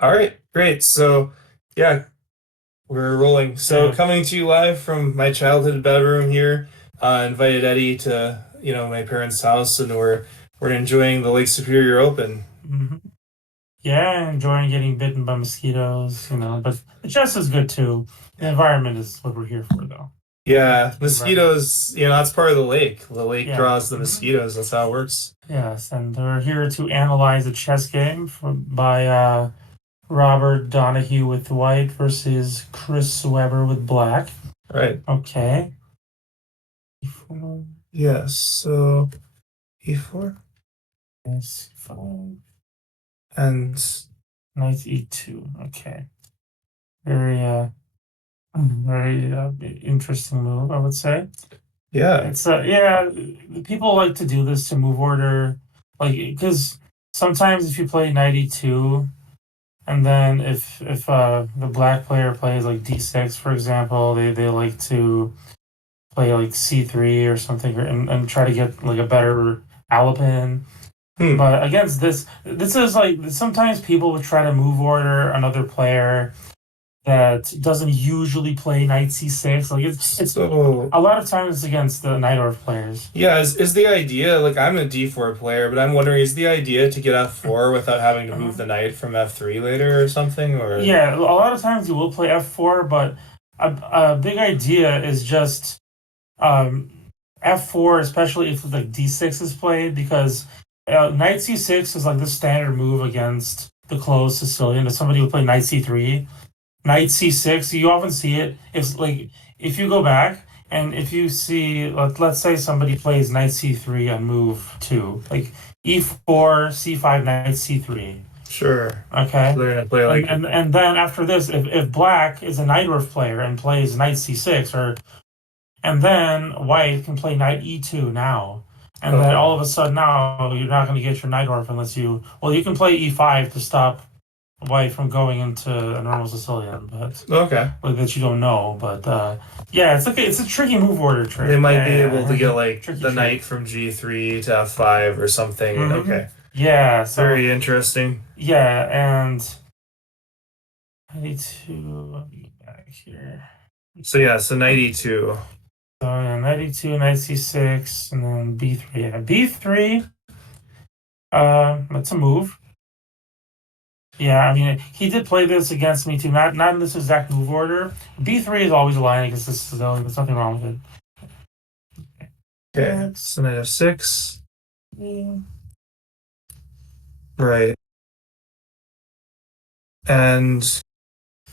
All right, great. So, yeah, we're rolling. So, Yeah. coming to you live from my childhood bedroom here. Invited Eddie to, my parents' house, and we're enjoying the Lake Superior Open. hmm Yeah, enjoying getting bitten by mosquitoes, but the chest is good too. The environment is what we're here for, though. Yeah, The environment. mosquitoes, that's part of the lake. The lake Yeah. draws the mosquitoes. That's how it works. Yes, and we're here to analyze the chess game by Robert Donahue with white versus Chris Weber with black. All right. Okay. Yes. So E4 Yes, 5. and Knight E2. Okay. Very very interesting move, I would say. yeah. It's yeah, people like to do this to move order, like because sometimes if you play knight e2, and then if the black player plays like d6, for example, they like to play like c3 or something, and try to get like a better Alapin. Hmm. But against this is like sometimes people would try to move order another player that doesn't usually play knight c6. Like it's So a lot of times it's against the knight orf players. yeah, is the idea like I'm a D4 player, but I'm wondering is the idea to get F4 without having to move the Um, knight from F3 later or something or yeah, a lot of times you will play f4, but a big idea is just um, f4, especially if like d6 is played, because knight c6 is like the standard move against the closed Sicilian. If somebody would play knight c3, knight c6, you often see it. If you go back and if you see, let's say somebody plays knight c3 on move 2, like e4, c5, knight c3. sure. So Okay. they're gonna play And like and and then after this, if black is a knight dwarf player and plays knight c6, and then white can play knight e2 now. And then okay. all of a sudden now you're not going to get your knight dwarf unless you can play e5 to stop white from going into a normal Sicilian, but Okay. like that you don't know. But yeah, it's a tricky move order They trick. might be able to get Yeah, like tricky the trick. knight from G3 to F5 or something. Okay. Yeah, so Very interesting. yeah, and I need to get back here. So yeah, so knight E2. So yeah, knight e2, knight c6, and then b3. Yeah, b3. That's a move. Yeah, I mean, he did play this against me too. Not in this exact move order. B3 is always a line against this Sicilian. There's nothing wrong with it. Okay. Next. So knight F6. Mm. Right. And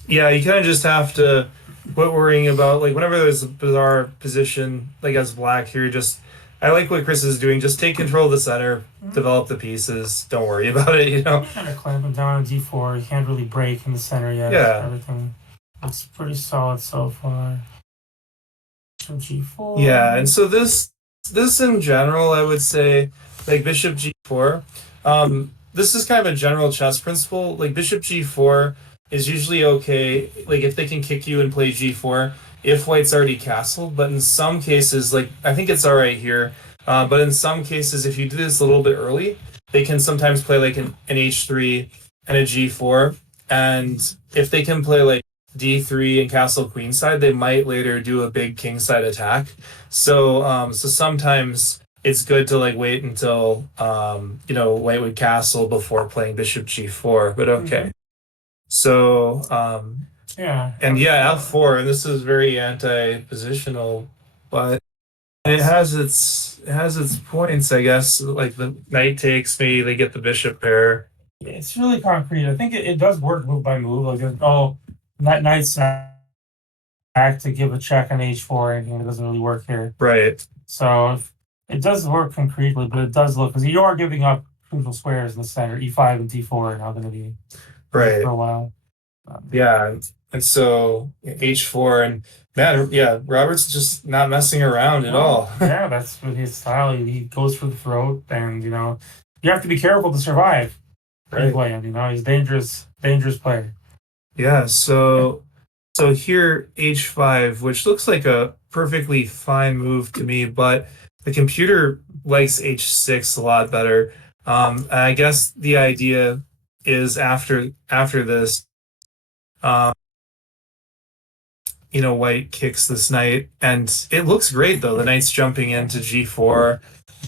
yeah, you kind of just have to quit worrying about like whenever there's a bizarre position like as black here, just I like what Chris is doing. Just take control of the center, develop the pieces. Don't worry about it. Kind of clamping down on d4. You can't really break in the center yet. Yeah. Everything looks pretty solid so far. So Yeah. g4. And so this in general, I would say like Bishop G4. This is kind of a general chess principle. Like Bishop G4 is usually okay, like if they can kick you and play G4 if white's already castled, but in some cases, like I think it's all right here. But in some cases, if you do this a little bit early, they can sometimes play like an H3 and a G4. And if they can play like D3 and castle queenside, they might later do a big kingside attack. So sometimes it's good to like wait until white would castle before playing bishop G4. But okay. So Yeah, and yeah, f4. F4, and this is very anti-positional, but it has its points, I guess. Like the knight takes, maybe they get the bishop pair. It's really concrete. I think it does work move by move. Like, oh, knight sack to give a check on h4, and it doesn't really work here. Right. So it does work concretely, but it does look because you are giving up crucial squares in the center. E5 and d4 are now going to be there for Right. a while. Yeah. And so H4 and man, yeah, Robert's just not messing around at Well, all. yeah, that's with his style. He goes for the throat, and you have to be careful to survive when you Right. play him. He's dangerous, dangerous player. Yeah, so here H5, which looks like a perfectly fine move to me, but the computer likes H6 a lot better. And I guess the idea is after this, um, white kicks this knight, and it looks great though. The knight's jumping into g4,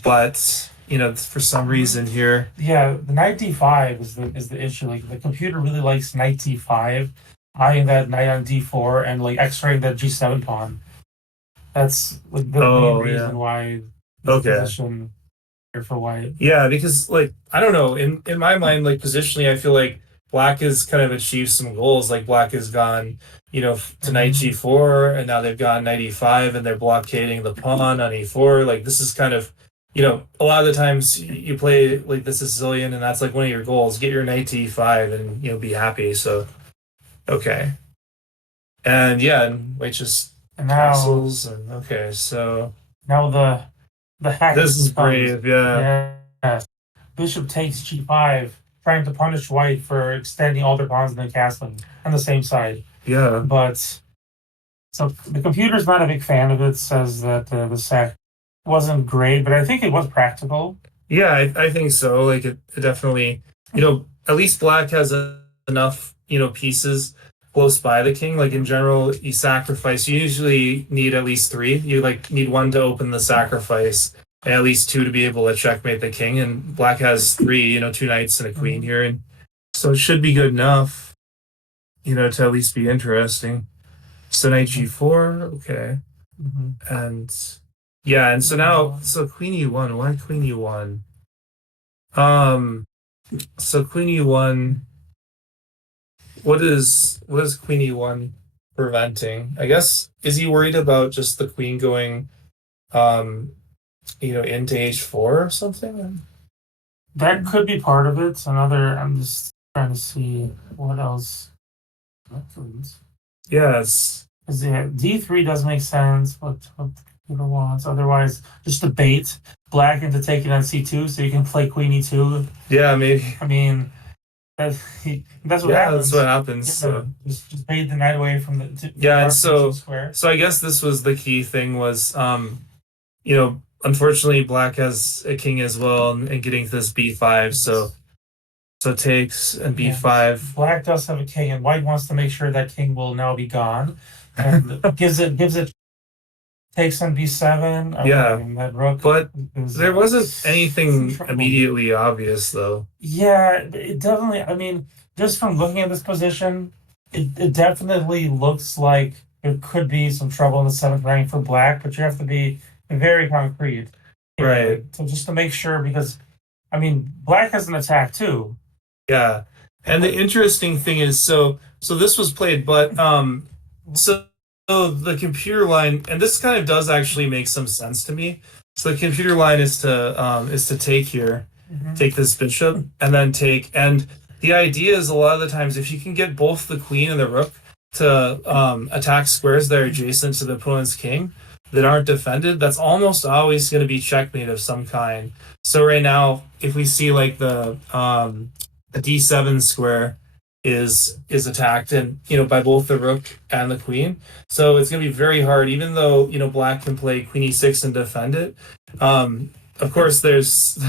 but for some reason here, Yeah, the knight d5 is the issue. Like the computer really likes knight d5, eyeing that knight on d4, and like x-raying that g7 pawn. That's like the main reason why this position here for white. Yeah, because like I don't know, in my mind, like positionally, I feel like black has kind of achieved some goals. Like black has gone, to knight g4, and now they've gone knight e5, and they're blockading the pawn on e4. Like this is kind of, a lot of the times you play like the Sicilian, and that's like one of your goals: get your knight to e5, and be happy. So, okay, and yeah, and white just castles, and okay, so now the hack. This is brave, yeah. Yes. Bishop takes g5, trying to punish white for extending all their pawns in the castling on the same side. Yeah. But so the computer's not a big fan of it, says that the sack wasn't great, but I think it was practical. Yeah, I think so. Like it definitely, at least black has enough, pieces close by the king. Like in general, you sacrifice. You usually need at least 3. You like need 1 to open the sacrifice, and at least 2 to be able to checkmate the king. And black has 3. 2 knights and a queen here, and so it should be good enough. To at least be interesting. So knight g4, okay, and yeah, and so now queen e1. Why queen e1? So queen e1. What is queen e1 preventing? I guess, is he worried about just the queen going, into h4 or something? That could be part of it. I'm just trying to see what else. Yes. Yeah, d3 does make sense. What the computer wants. Otherwise, just to bait black into taking on c2, so you can play queen e2. Yeah, maybe. I mean, that's what happens. That's what happens. Yeah, so just bait the knight away from the and so square. So I guess this was the key thing was, unfortunately black has a king as well, and getting this b5. So takes and b5. Black does have a king, and white wants to make sure that king will now be gone, and gives it takes on b7. Yeah, that rook. But there wasn't anything immediately obvious, though. Yeah, it definitely. I mean, just from looking at this position, it definitely looks like there could be some trouble in the 7th rank for black, but you have to be very concrete, right? So just to make sure, because I mean, black has an attack too. Yeah, and the interesting thing is, so this was played, but so the computer line, and this kind of does actually make some sense to me. So the computer line is to take here, take this bishop, and then take. And the idea is a lot of the times, if you can get both the queen and the rook to attack squares that are adjacent to the opponent's king that aren't defended, that's almost always going to be checkmate of some kind. So right now, if we see like the d7 square is attacked, and by both the rook and the queen, so it's going to be very hard, even though black can play queen e6 and defend it. Of course there's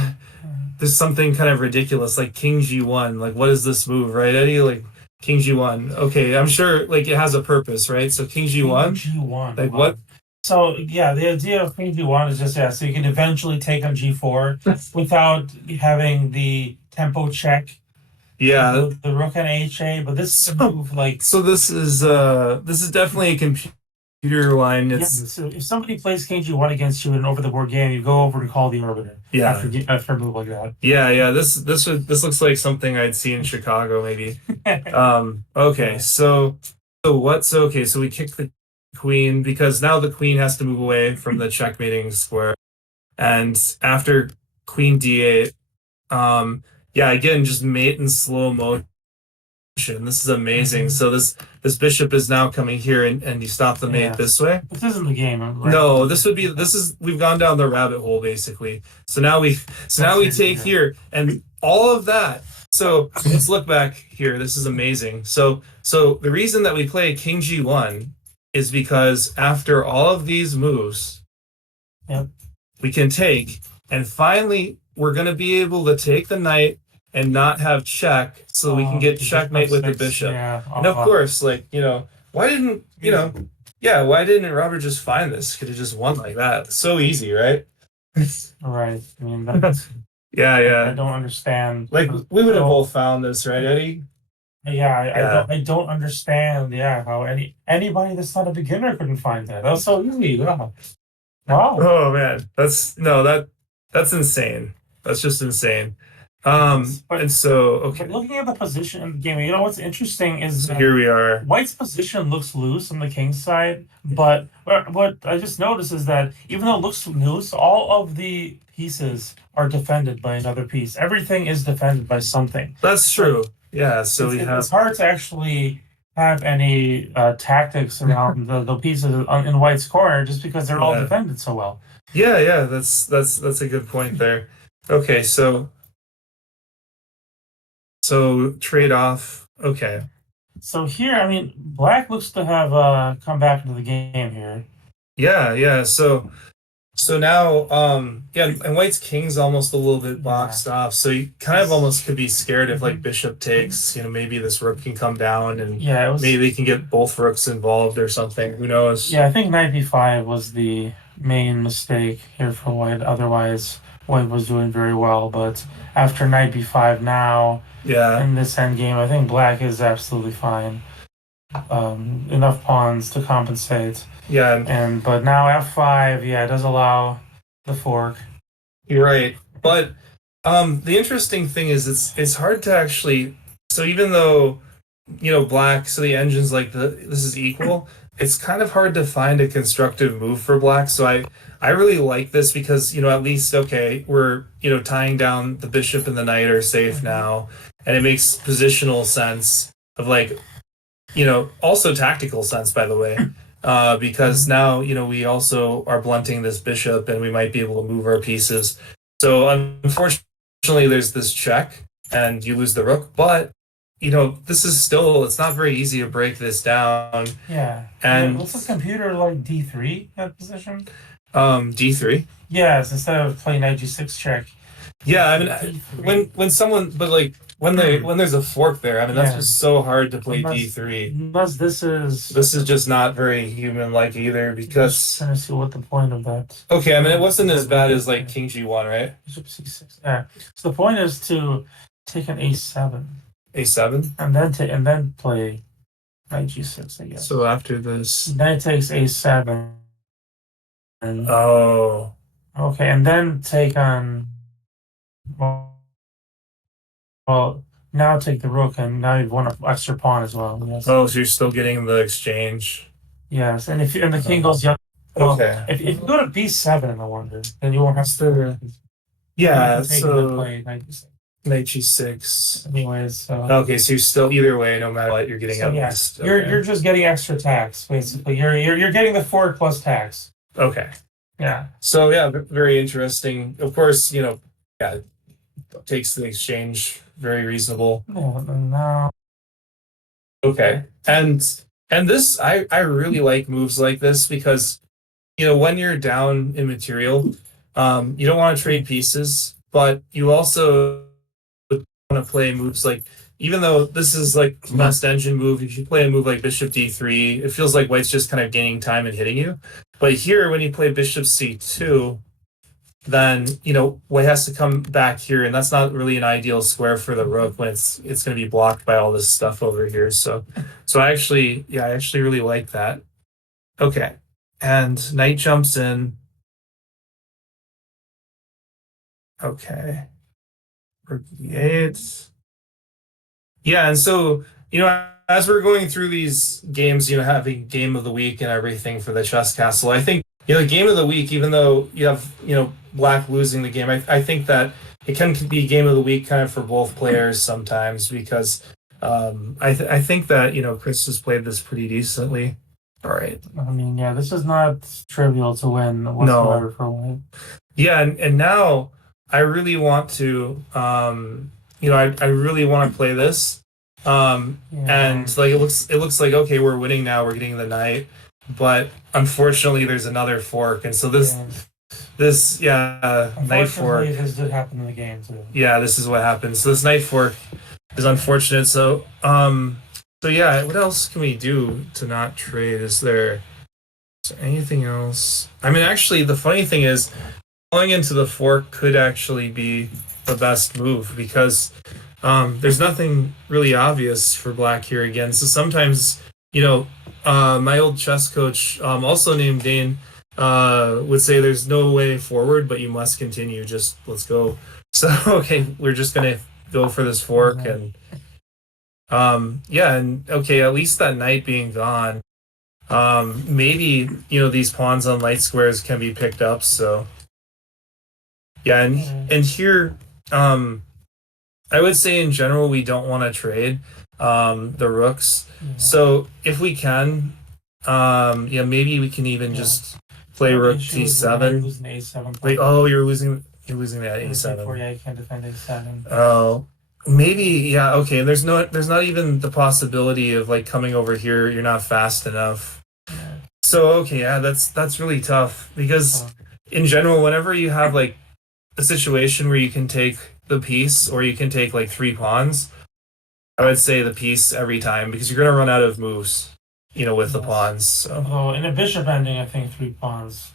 something kind of ridiculous like king g1. Like, what is this move, right, Eddie? Like king g1, okay, I'm sure like it has a purpose, right? So king g1, like what? So yeah, the idea of queen g1 is just so you can eventually take on g4 without having the tempo check. Yeah, the rook and HA, but this is a move like. So this is definitely a computer line. It's so if somebody plays king g1 against you in an over the board game, you go over and call the orbiter. Yeah, after a move like that. Yeah. This looks like something I'd see in Chicago, maybe. Okay, so what's okay? So we kick the queen because now the queen has to move away from the checkmating square, and after queen d8, yeah, again, just mate in slow motion. This is amazing. So this bishop is now coming here, and you stop the mate this way. This isn't the game. Right? No, we've gone down the rabbit hole basically. So now we take here, and all of that. So let's look back here. This is amazing. So the reason that we play king g1 is because after all of these moves, we can take, and finally we're going to be able to take the knight and not have check so we can get checkmate with the bishop. Yeah. And of course, like, why didn't, why didn't Robert just find this? Could have just won like that. So easy, right? Right. I mean, that's, Yeah, I yeah. don't understand. Like we would have both found this, right, Eddie? Yeah, Yeah. I don't understand. Yeah, how anybody that's not a beginner couldn't find that. That was so easy. Wow. Wow. Oh man, that's insane. That's just insane. And so okay, But looking at the position in the game, what's interesting is so here we are. White's position looks loose on the king's side, but what I just noticed is that even though it looks loose, all of the pieces are defended by another piece. Everything is defended by something. That's true. Yeah, so It's hard to actually have any tactics around the pieces in White's corner just because they're all defended so well. Yeah, yeah, that's a good point there. Okay, so trade off. Okay. So here, I mean, Black looks to have come back into the game here. Yeah, yeah. So now, and White's king's almost a little bit boxed off. So you kind of almost could be scared if like bishop takes. Maybe this rook can come down and maybe they can get both rooks involved or something. Who knows? Yeah, I think knight b5 was the main mistake here for White. Otherwise, White was doing very well. But after knight b5 now, in this endgame, I think Black is absolutely fine. Enough pawns to compensate. Yeah. But now f5, it does allow the fork. You're right. But the interesting thing is it's hard to actually, so even though Black, so the engine's like this is equal, it's kind of hard to find a constructive move for Black. So I really like this because at least we're tying down the bishop and the knight are safe now, and it makes positional sense of also tactical sense, by the way. Because now, we also are blunting this bishop and we might be able to move our pieces. So unfortunately, there's this check and you lose the rook. But, this is still, it's not very easy to break this down. Yeah. And what's the computer like d3 that position? d3? Yes, instead of playing knight g6 check. Yeah, I mean, when someone, but when there's a fork there, I mean, that's just so hard to play d3. Unless this is just not very human-like either, because I'm trying to see what the point of that. Okay, I mean, it wasn't as bad as like king g1, right? Bishop c6. Yeah. So the point is to take an a7. A7? And then play knight g6, I guess. So after this, knight takes a7. Oh. Okay, and then take on. Well, now take the rook, and now you've won an extra pawn as well. Yes. Oh, so you're still getting the exchange. Yes, and if the king goes young. Okay. If you go to b7, I wonder, then you won't have to. Yeah. So play knight g6. Anyways, so. Okay, so you're still either way, no matter what, you're getting So least. You're just getting extra tax, basically. You're getting the fork plus tax. Okay. Yeah. So very interesting. Of course, takes the exchange, very reasonable. No. Okay. And this I really like moves like this because when you're down in material, you don't want to trade pieces, but you also want to play moves like, even though this is like the best engine move, if you play a move like bishop d3, it feels like White's just kind of gaining time and hitting you. But here, when you play bishop c2, then White has to come back here, and that's not really an ideal square for the rook when it's going to be blocked by all this stuff over here. So I actually really like that. Okay, and knight jumps in. Okay, rook d8. Yeah, and so as we're going through these games, having game of the week and everything for the chess castle, I think game of the week, even though you have Black losing the game, I think that it can be game of the week kind of for both players sometimes, because I think that Chris has played this pretty decently. All right. I mean, this is not trivial to win whatsoever for White. Yeah, and now I really want to I really want to play this. And it looks like, okay, we're winning now, we're getting the knight, but unfortunately there's another fork, and so this This, yeah, knight fork. Unfortunately, this did happen in the game too. Yeah, this is what happens. So this knight fork is unfortunate. So yeah, what else can we do to not trade? Is there anything else? I mean, actually, the funny thing is, going into the fork could actually be the best move because there's nothing really obvious for black here again. So sometimes, my old chess coach, also named Dane, would say there's no way forward, but you must continue. Just let's go. So okay, we're just gonna go for this fork and yeah, and okay, at least that knight being gone. Maybe these pawns on light squares can be picked up. So yeah, and here, I would say in general we don't want to trade the rooks. Yeah. So if we can, yeah, maybe we can even just play rook d7. Losing a7. Wait, oh, you're losing that a7. Yeah, you can't defend a7. Oh, maybe, yeah, okay. There's not even the possibility of like coming over here. You're not fast enough. Yeah. So okay, yeah, that's really tough because in general, whenever you have like a situation where you can take the piece or you can take like three pawns, I would say the piece every time because you're gonna run out of moves, with the pawns. So. Although in a bishop ending, I think three pawns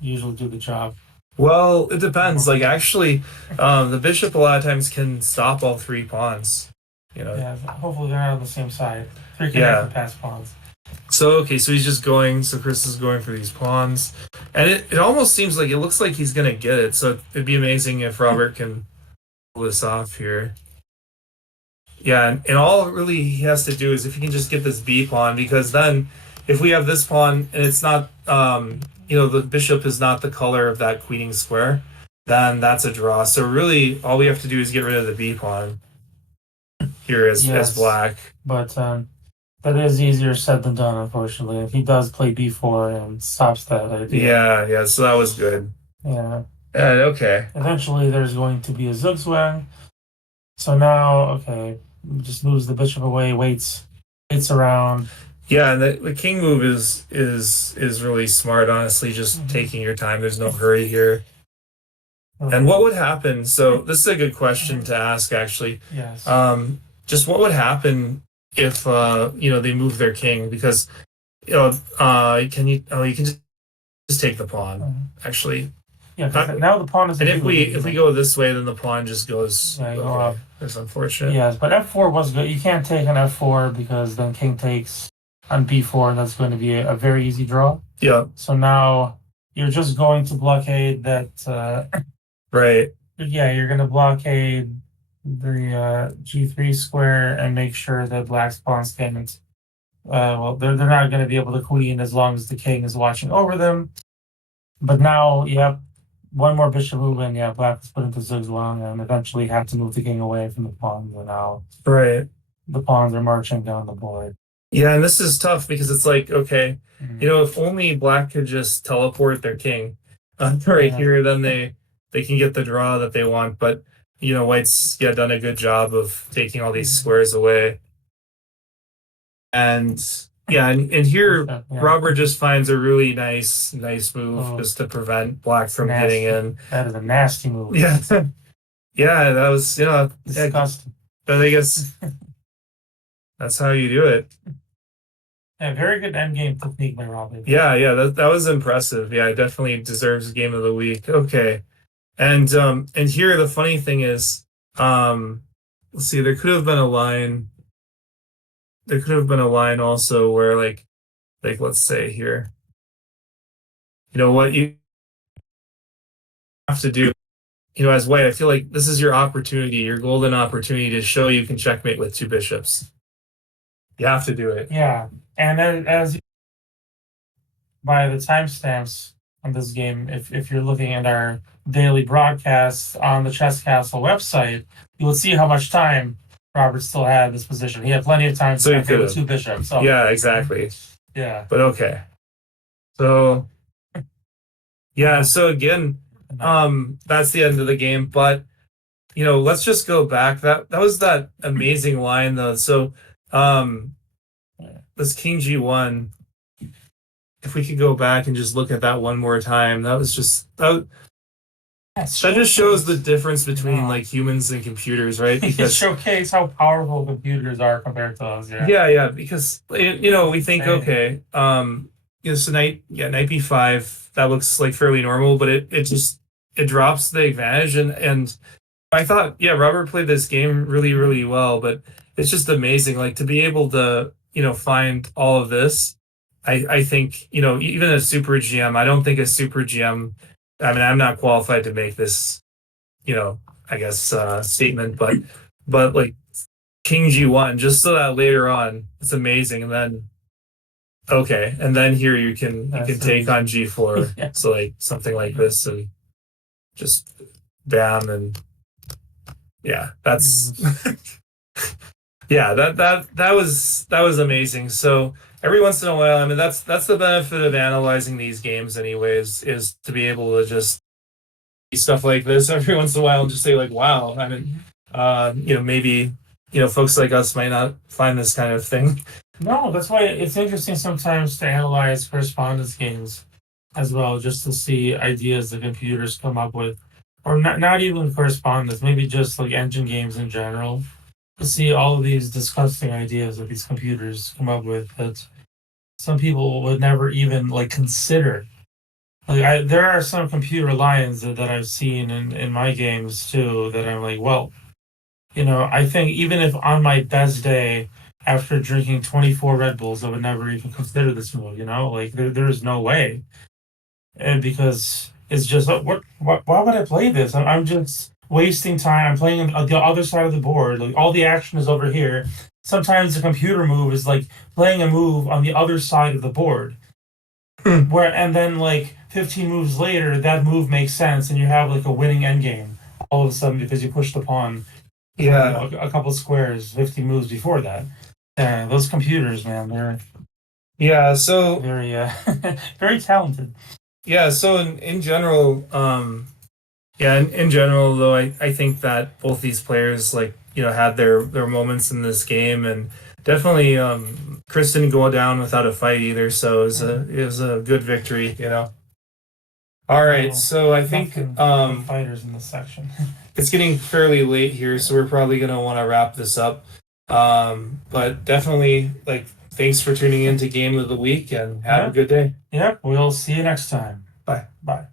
usually do the job. Well, it depends. Like actually, the bishop a lot of times can stop all three pawns. Yeah, hopefully they're not on the same side. Three connected pass pawns. So okay, so he's just going. So Chris is going for these pawns, and it almost seems like it looks like he's gonna get it. So it'd be amazing if Robert can pull this off here. Yeah, and all really he has to do is if he can just get this B pawn, because then if we have this pawn and it's not, the bishop is not the color of that queening square, then that's a draw. So really, all we have to do is get rid of the B pawn here as black. But that is easier said than done, unfortunately. If he does play b4 and stops that idea. Yeah, so that was good. Yeah. Okay. Eventually, there's going to be a zugzwang. So now, okay, just moves the bishop away, waits around. Yeah, and the king move is really smart, honestly, just taking your time. There's no hurry here. And what would happen? So this is a good question to ask, actually. Yes. Just what would happen if they move their king? Because you can just take the pawn. Actually, yeah. Now the pawn is. And if we go this way, then the pawn just goes. Yeah, go up. That's unfortunate. Yes, but f4 was good. You can't take on f4 because then king takes on b4, and that's going to be a very easy draw. Yeah. So now you're just going to blockade that. Right. Yeah, you're going to blockade the g3 square and make sure that black's pawns can't. They're not going to be able to queen as long as the king is watching over them. But now you have one more bishop move, and yeah, black is put into zugzwang and eventually have to move the king away from the pawns. And now the pawns are marching down the board. Yeah, and this is tough because it's like, okay, if only black could just teleport their king here, then they can get the draw that they want. But white's done a good job of taking all these squares away. And and here Robert just finds a really nice move just to prevent black from getting in. That is a nasty move. Yeah. Yeah, that was disgusting. But I guess that's how you do it. Yeah, very good endgame technique by Robert. Yeah, that was impressive. Yeah, it definitely deserves game of the week. Okay. And here the funny thing is, let's see, there could have been a line. There could have been a line also where like let's say here, what you have to do, as white, I feel like this is your opportunity, your golden opportunity to show you can checkmate with two bishops. You have to do it. Yeah, and as by the timestamps on this game, if you're looking at our daily broadcast on the Chess Castle website, you will see how much time Robert still had this position. He had plenty of time to play with two bishops. So. Yeah, exactly. Yeah. But okay. So yeah, so again, that's the end of the game. But let's just go back. That was that amazing line though. So this King G1. if we could go back and just look at that one more time, that was just that just shows the difference between like humans and computers, right? It showcase how powerful computers are compared to us. Yeah. Yeah, because we think okay, so knight b5 that looks like fairly normal, but it just it drops the advantage, and I thought Robert played this game really really well, but it's just amazing like to be able to find all of this. I think even a super GM, I don't think a super GM. I mean, I'm not qualified to make this I guess statement, but like King G1, just so that later on it's amazing, and then okay, and then here you can take on G4, Yeah. so like something like this, and just bam, and yeah, that's yeah, that was amazing. So every once in a while, I mean, that's the benefit of analyzing these games, anyways, is to be able to just see stuff like this every once in a while and just say like, wow. I mean, maybe folks like us might not find this kind of thing. No, that's why it's interesting sometimes to analyze correspondence games as well, just to see ideas the computers come up with, or not even correspondence, maybe just like engine games in general, to see all of these disgusting ideas that these computers come up with that some people would never even like consider. Like there are some computer lines that I've seen in my games too that I'm like, well, I think even if on my best day, after drinking 24 Red Bulls, I would never even consider this move. Like there's no way, and because it's just why would I play this? I'm just wasting time. I'm playing on the other side of the board. Like all the action is over here. Sometimes the computer move is like playing a move on the other side of the board, where and then like 15 moves later, that move makes sense, and you have like a winning endgame all of a sudden because you pushed the pawn. Yeah, A couple squares, 50 moves before that. Those computers, man, they're so very, very talented. yeah, so in general, in general though, I think that both these players like had their moments in this game, and definitely Chris didn't go down without a fight either, so it was a good victory. All right, so I think fighters in this section. it's getting fairly late here, so we're probably gonna want to wrap this up. But definitely, like, thanks for tuning in to Game of the Week, and have a good day. Yep, we'll see you next time. Bye. Bye.